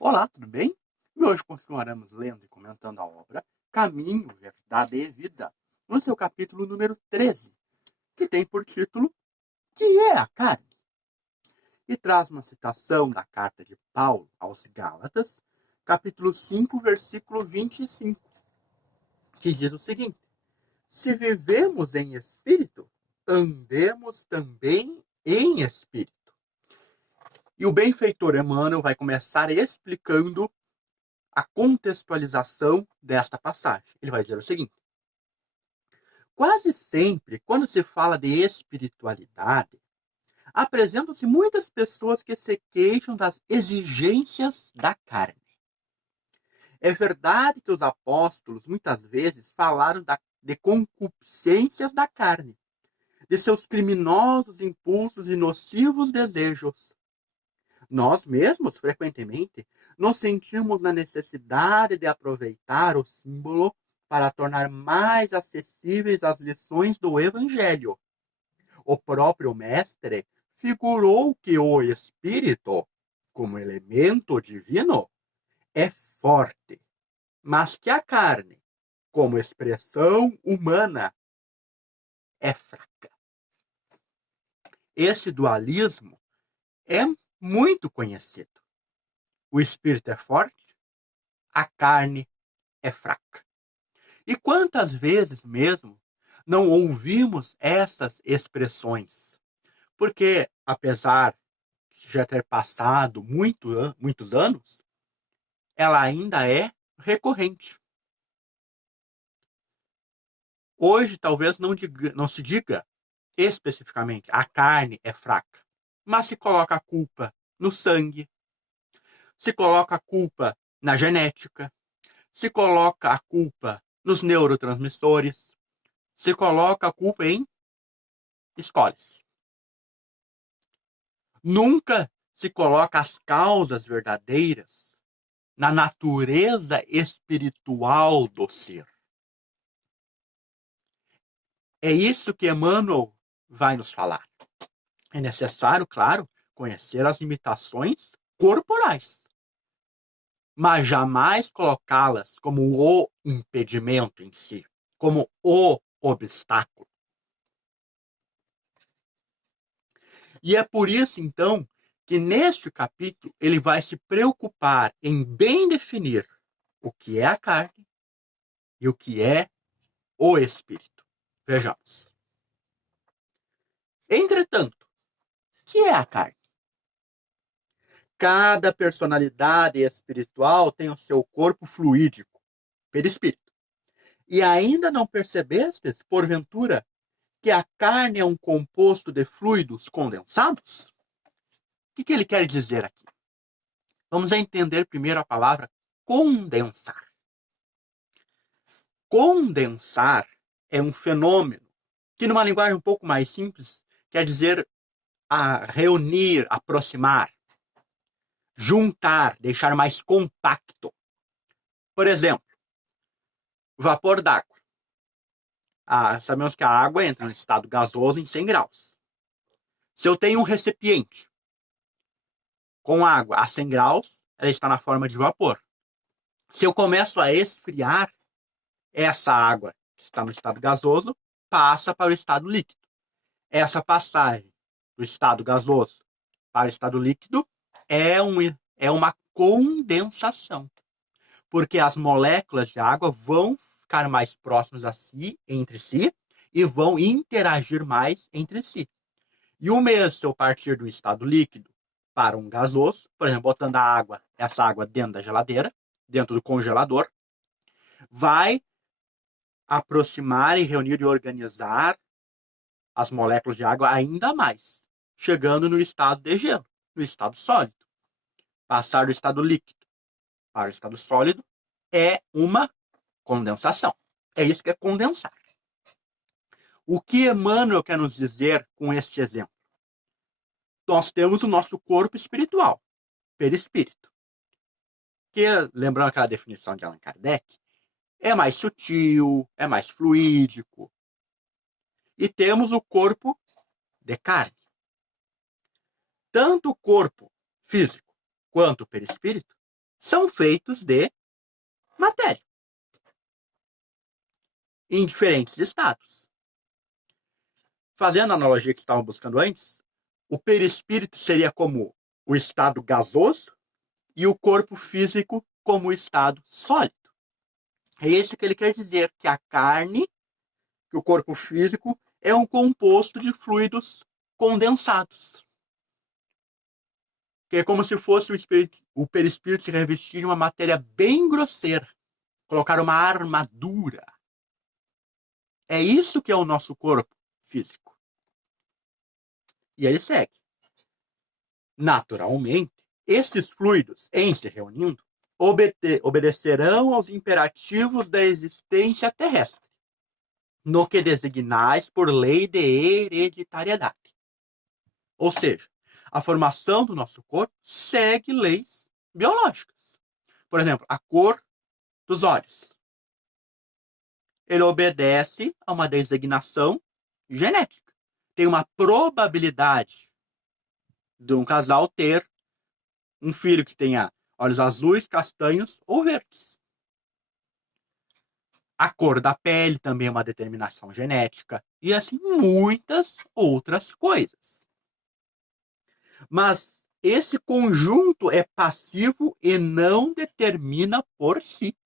Olá, tudo bem? E hoje continuaremos lendo e comentando a obra Caminho, Verdade e Vida, no seu capítulo número 13, que tem por título Que é a carne? E traz uma citação da carta de Paulo aos Gálatas, capítulo 5, versículo 25, que diz o seguinte: Se vivemos em espírito, andemos também em espírito. E o benfeitor Emmanuel vai começar explicando a contextualização desta passagem. Ele vai dizer o seguinte: quase sempre, quando se fala de espiritualidade, apresentam-se muitas pessoas que se queixam das exigências da carne. É verdade que os apóstolos muitas vezes falaram de concupiscências da carne, de seus criminosos impulsos e nocivos desejos. Nós mesmos, frequentemente, nos sentimos na necessidade de aproveitar o símbolo para tornar mais acessíveis as lições do Evangelho. O próprio Mestre figurou que o Espírito, como elemento divino, é forte, mas que a carne, como expressão humana, é fraca. Esse dualismo é muito conhecido. O espírito é forte, a carne é fraca. E quantas vezes mesmo não ouvimos essas expressões? Porque, apesar de já ter passado muitos anos, ela ainda é recorrente. Hoje, talvez não se diga especificamente a carne é fraca, mas se coloca a culpa no sangue, se coloca a culpa na genética, se coloca a culpa nos neurotransmissores, se coloca a culpa em escolhas. Nunca se coloca as causas verdadeiras na natureza espiritual do ser. É isso que Emmanuel vai nos falar. É necessário, claro, conhecer as limitações corporais, mas jamais colocá-las como o impedimento em si, como o obstáculo. E é por isso, então, que neste capítulo ele vai se preocupar em bem definir o que é a carne e o que é o espírito. Vejamos. Entretanto, o que é a carne? Cada personalidade espiritual tem o seu corpo fluídico, perispírito. E ainda não percebestes, porventura, que a carne é um composto de fluidos condensados? O que ele quer dizer aqui? Vamos entender primeiro a palavra condensar. Condensar é um fenômeno que, numa linguagem um pouco mais simples, quer dizer reunir, aproximar, juntar, deixar mais compacto. Por exemplo, vapor d'água. Sabemos que a água entra no estado gasoso em 100 graus. Se eu tenho um recipiente com água a 100 graus, ela está na forma de vapor. Se eu começo a esfriar, essa água que está no estado gasoso passa para o estado líquido. Essa passagem do estado gasoso para o estado líquido é uma condensação, porque as moléculas de água vão ficar mais próximas entre si, e vão interagir mais entre si. E o mesmo se eu partir do estado líquido para um gasoso, por exemplo, botando essa água dentro da geladeira, dentro do congelador, vai aproximar e reunir e organizar as moléculas de água ainda mais, chegando no estado de gelo, no estado sólido. Passar do estado líquido para o estado sólido é uma condensação. É isso que é condensar. O que Emmanuel quer nos dizer com este exemplo? Nós temos o nosso corpo espiritual, perispírito, que, lembrando aquela definição de Allan Kardec, é mais sutil, é mais fluídico. E temos o corpo de carne. Tanto o corpo físico quanto o perispírito são feitos de matéria, em diferentes estados. Fazendo a analogia que estavam buscando antes, o perispírito seria como o estado gasoso e o corpo físico como o estado sólido. É isso que ele quer dizer, que a carne, que o corpo físico, é um composto de fluidos condensados. Que é como se fosse o perispírito se revestir de uma matéria bem grosseira, colocar uma armadura. É isso que é o nosso corpo físico. E ele segue. Naturalmente, esses fluidos, em se reunindo, obedecerão aos imperativos da existência terrestre, no que designais por lei de hereditariedade. Ou seja, a formação do nosso corpo segue leis biológicas. Por exemplo, a cor dos olhos. Ele obedece a uma designação genética. Tem uma probabilidade de um casal ter um filho que tenha olhos azuis, castanhos ou verdes. A cor da pele também é uma determinação genética. E assim, muitas outras coisas. Mas esse conjunto é passivo e não determina por si.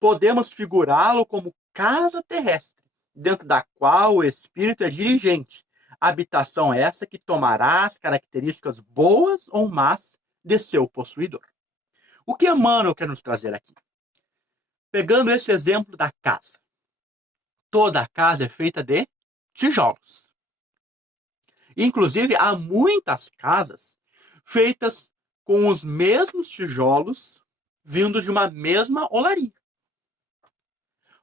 Podemos figurá-lo como casa terrestre, dentro da qual o espírito é dirigente. Habitação essa que tomará as características boas ou más de seu possuidor. O que Emmanuel quer nos trazer aqui? Pegando esse exemplo da casa. Toda a casa é feita de tijolos. Inclusive, há muitas casas feitas com os mesmos tijolos vindos de uma mesma olaria.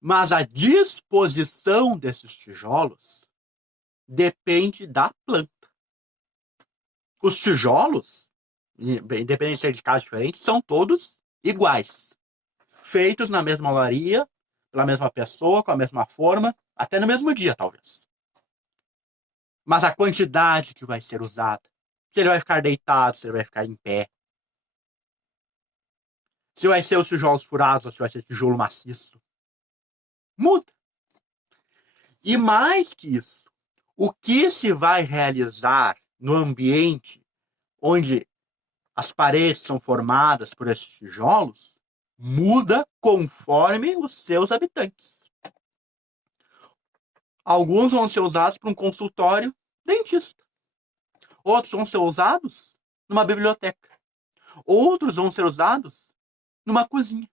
Mas a disposição desses tijolos depende da planta. Os tijolos, independente de ser de casa diferente, são todos iguais. Feitos na mesma olaria, pela mesma pessoa, com a mesma forma, até no mesmo dia, talvez. Mas a quantidade que vai ser usada, se ele vai ficar deitado, se ele vai ficar em pé, se vai ser os tijolos furados ou se vai ser tijolo maciço, muda. E mais que isso, o que se vai realizar no ambiente onde as paredes são formadas por esses tijolos muda conforme os seus habitantes. Alguns vão ser usados para um consultório dentista. Outros vão ser usados numa biblioteca. Outros vão ser usados numa cozinha.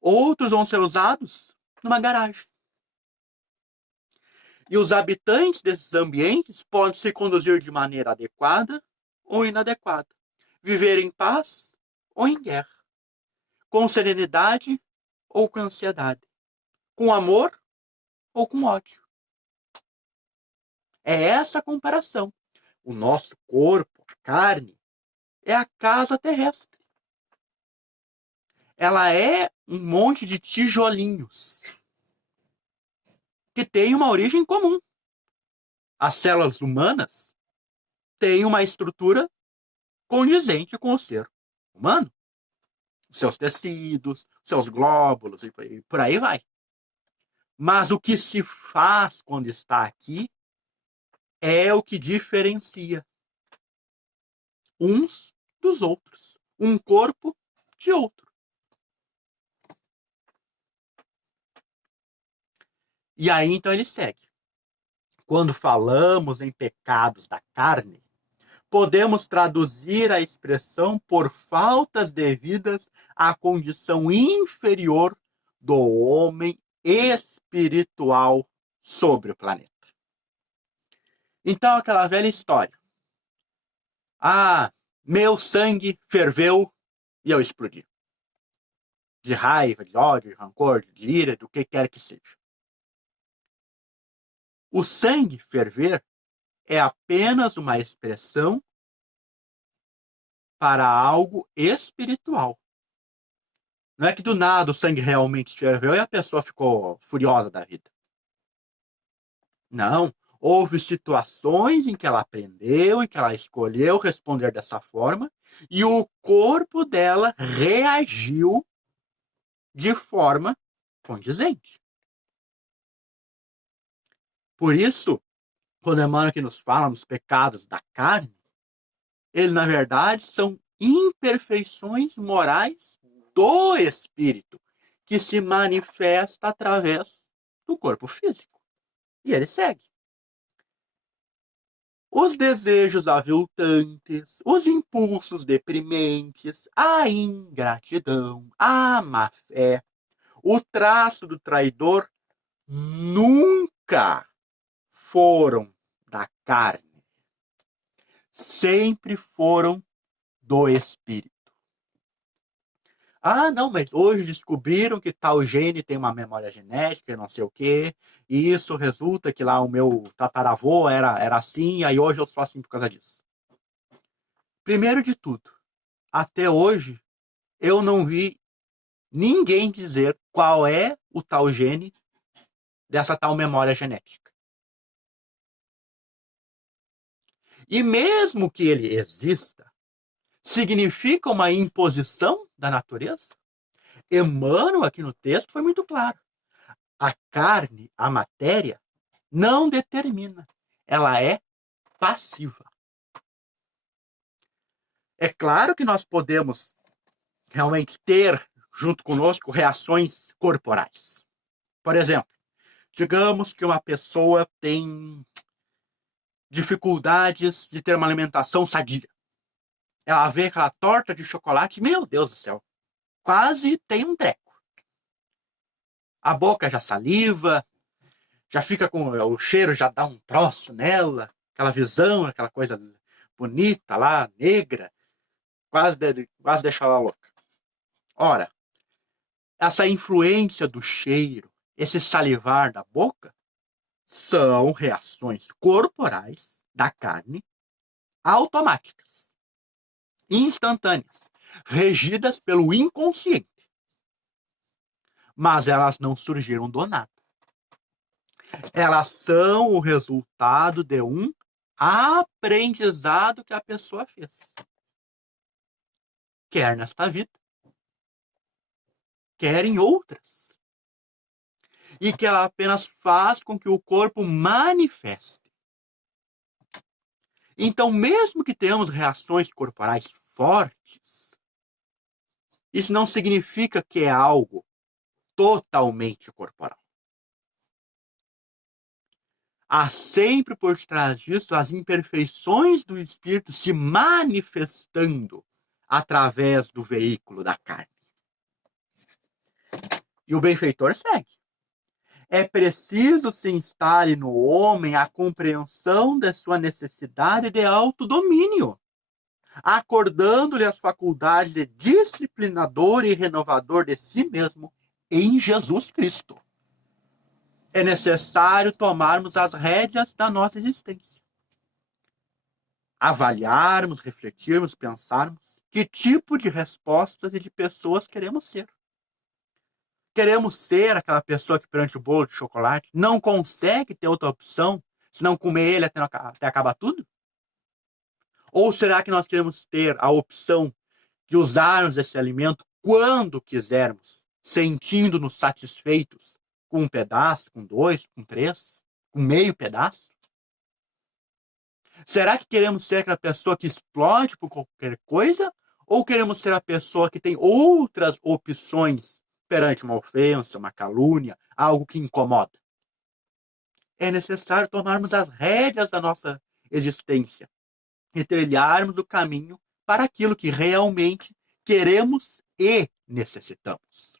Outros vão ser usados numa garagem. E os habitantes desses ambientes podem se conduzir de maneira adequada ou inadequada. Viver em paz ou em guerra. Com serenidade ou com ansiedade. Com amor ou com ódio. É essa a comparação. O nosso corpo, a carne, é a casa terrestre. Ela é um monte de tijolinhos que tem uma origem comum. As células humanas têm uma estrutura condizente com o ser humano. Seus tecidos, seus glóbulos e por aí vai. Mas o que se faz quando está aqui é o que diferencia uns dos outros. Um corpo de outro. E aí, então, ele segue. Quando falamos em pecados da carne, podemos traduzir a expressão por faltas devidas à condição inferior do homem espiritual sobre o planeta. Então, aquela velha história. Ah, meu sangue ferveu e eu explodi. De raiva, de ódio, de rancor, de ira, do que quer que seja. O sangue ferver é apenas uma expressão para algo espiritual. Não é que do nada o sangue realmente ferveu e a pessoa ficou furiosa da vida. Não. Houve situações em que ela aprendeu, em que ela escolheu responder dessa forma, e o corpo dela reagiu de forma condizente. Por isso, quando Emmanuel aqui nos fala nos pecados da carne, eles, na verdade, são imperfeições morais do espírito, que se manifesta através do corpo físico. E ele segue. Os desejos aviltantes, os impulsos deprimentes, a ingratidão, a má-fé, o traço do traidor nunca foram da carne, sempre foram do espírito. Ah, não, mas hoje descobriram que tal gene tem uma memória genética, não sei o quê, e isso resulta que lá o meu tataravô era assim, e aí hoje eu sou assim por causa disso. Primeiro de tudo, até hoje eu não vi ninguém dizer qual é o tal gene dessa tal memória genética. E mesmo que ele exista, significa uma imposição da natureza? Emmanuel, aqui no texto, foi muito claro. A carne, a matéria, não determina. Ela é passiva. É claro que nós podemos realmente ter, junto conosco, reações corporais. Por exemplo, digamos que uma pessoa tem dificuldades de ter uma alimentação sadia. Ela vê aquela torta de chocolate, meu Deus do céu, quase tem um treco. A boca já saliva, já fica com o cheiro, já dá um troço nela, aquela visão, aquela coisa bonita lá, negra, quase deixa ela louca. Ora, essa influência do cheiro, esse salivar da boca, são reações corporais da carne automáticas, instantâneas, regidas pelo inconsciente. Mas elas não surgiram do nada. Elas são o resultado de um aprendizado que a pessoa fez. Quer nesta vida, quer em outras. E que ela apenas faz com que o corpo manifeste. Então, mesmo que tenhamos reações corporais fortes, isso não significa que é algo totalmente corporal. Há sempre por trás disso as imperfeições do espírito se manifestando através do veículo da carne. E o benfeitor segue. É preciso se instale no homem a compreensão da sua necessidade de autodomínio, acordando-lhe as faculdades de disciplinador e renovador de si mesmo em Jesus Cristo. É necessário tomarmos as rédeas da nossa existência. Avaliarmos, refletirmos, pensarmos que tipo de respostas e de pessoas queremos ser. Queremos ser aquela pessoa que perante o bolo de chocolate não consegue ter outra opção se não comer ele até acabar tudo? Ou será que nós queremos ter a opção de usarmos esse alimento quando quisermos, sentindo-nos satisfeitos com um pedaço, com dois, com três, com meio pedaço? Será que queremos ser aquela pessoa que explode por qualquer coisa? Ou queremos ser a pessoa que tem outras opções perante uma ofensa, uma calúnia, algo que incomoda? É necessário tomarmos as rédeas da nossa existência e trilharmos o caminho para aquilo que realmente queremos e necessitamos.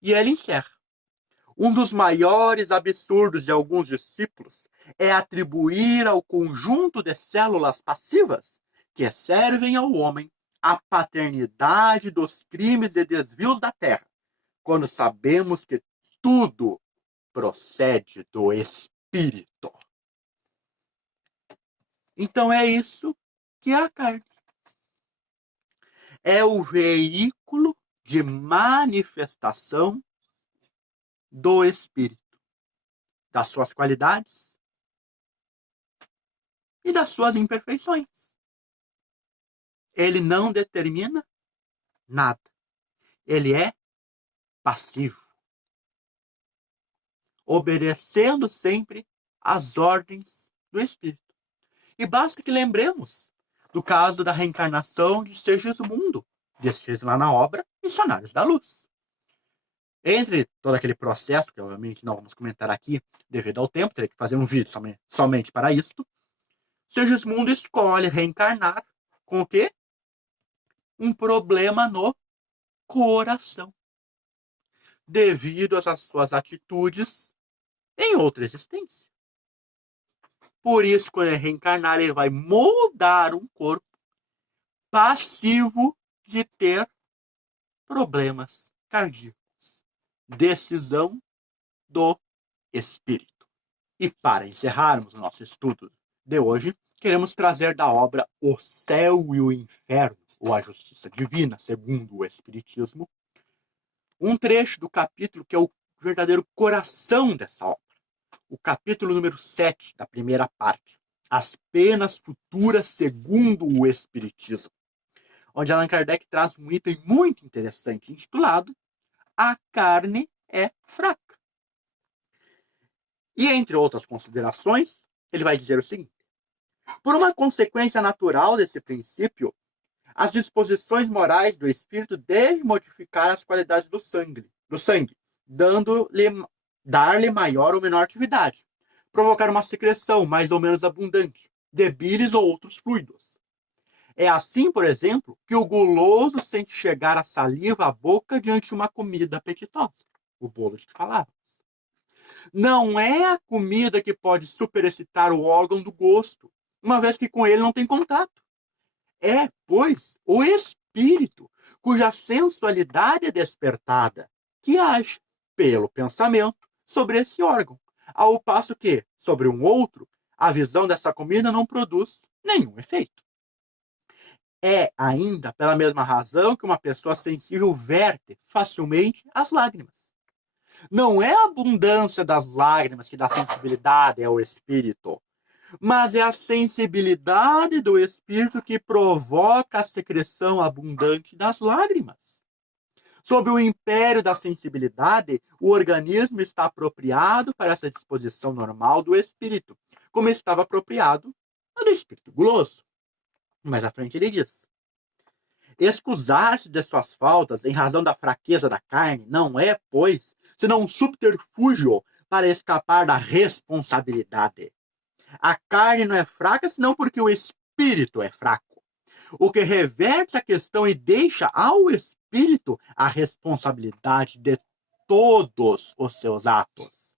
E ele encerra. Um dos maiores absurdos de alguns discípulos é atribuir ao conjunto de células passivas que servem ao homem a paternidade dos crimes e desvios da terra, quando sabemos que tudo procede do espírito. Então é isso que é a carne. É o veículo de manifestação do espírito, das suas qualidades e das suas imperfeições. Ele não determina nada. Ele é passivo, obedecendo sempre às ordens do Espírito. E basta que lembremos do caso da reencarnação de Segismundo, descrito lá na obra Missionários da Luz. Entre todo aquele processo, que obviamente não vamos comentar aqui devido ao tempo, teria que fazer um vídeo somente para isto, Segismundo escolhe reencarnar com o quê? Um problema no coração, devido às suas atitudes em outra existência. Por isso, quando ele reencarnar, ele vai moldar um corpo passivo de ter problemas cardíacos. Decisão do espírito. E para encerrarmos o nosso estudo de hoje, queremos trazer da obra O Céu e o Inferno, ou a Justiça Divina, segundo o Espiritismo, um trecho do capítulo que é o verdadeiro coração dessa obra. O capítulo número 7 da primeira parte, As Penas Futuras segundo o Espiritismo, onde Allan Kardec traz um item muito interessante, intitulado A Carne é Fraca. E entre outras considerações, ele vai dizer o seguinte: por uma consequência natural desse princípio, as disposições morais do espírito devem modificar as qualidades do sangue, dar-lhe maior ou menor atividade, provocar uma secreção mais ou menos abundante, de bílis ou outros fluidos. É assim, por exemplo, que o guloso sente chegar a saliva à boca diante de uma comida apetitosa, o bolo de que falávamos. Não é a comida que pode superexcitar o órgão do gosto, uma vez que com ele não tem contato. É, pois, o espírito, cuja sensualidade é despertada, que age pelo pensamento sobre esse órgão, ao passo que, sobre um outro, a visão dessa comida não produz nenhum efeito. É ainda pela mesma razão que uma pessoa sensível verte facilmente as lágrimas. Não é a abundância das lágrimas que dá sensibilidade ao espírito, mas é a sensibilidade do espírito que provoca a secreção abundante das lágrimas. Sob o império da sensibilidade, o organismo está apropriado para essa disposição normal do espírito, como estava apropriado a do espírito guloso. Mais à frente ele diz: excusar-se de suas faltas em razão da fraqueza da carne não é, pois, senão um subterfúgio para escapar da responsabilidade. A carne não é fraca senão porque o espírito é fraco, o que reverte a questão e deixa ao espírito a responsabilidade de todos os seus atos.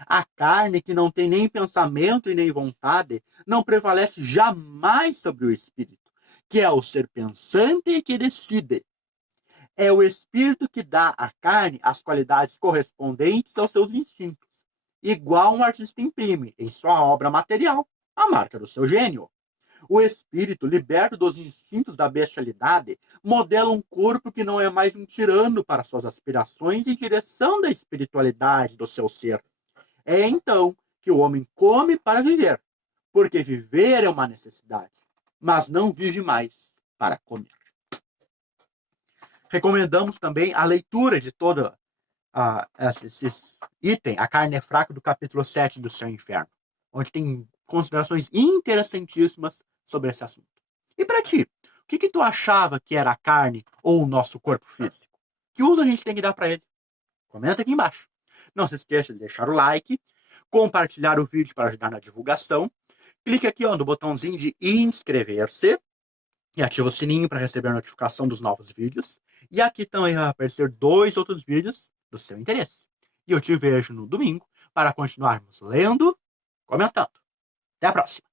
A carne, que não tem nem pensamento e nem vontade, não prevalece jamais sobre o espírito, que é o ser pensante e que decide. É o espírito que dá à carne as qualidades correspondentes aos seus instintos, igual um artista imprime, em sua obra material, a marca do seu gênio. O espírito, liberto dos instintos da bestialidade, modela um corpo que não é mais um tirano para suas aspirações em direção da espiritualidade do seu ser. É então que o homem come para viver, porque viver é uma necessidade, mas não vive mais para comer. Recomendamos também a leitura de todo esse item, A Carne é Fraca, do capítulo 7 do Céu e Inferno, onde tem considerações interessantíssimas sobre esse assunto. E para ti, o que tu achava que era a carne ou o nosso corpo físico? Que uso a gente tem que dar para ele? Comenta aqui embaixo. Não se esqueça de deixar o like, compartilhar o vídeo para ajudar na divulgação. Clique aqui no botãozinho de inscrever-se e ativa o sininho para receber a notificação dos novos vídeos. E aqui também vai aparecer 2 outros vídeos do seu interesse. E eu te vejo no domingo para continuarmos lendo, comentando. Até a próxima!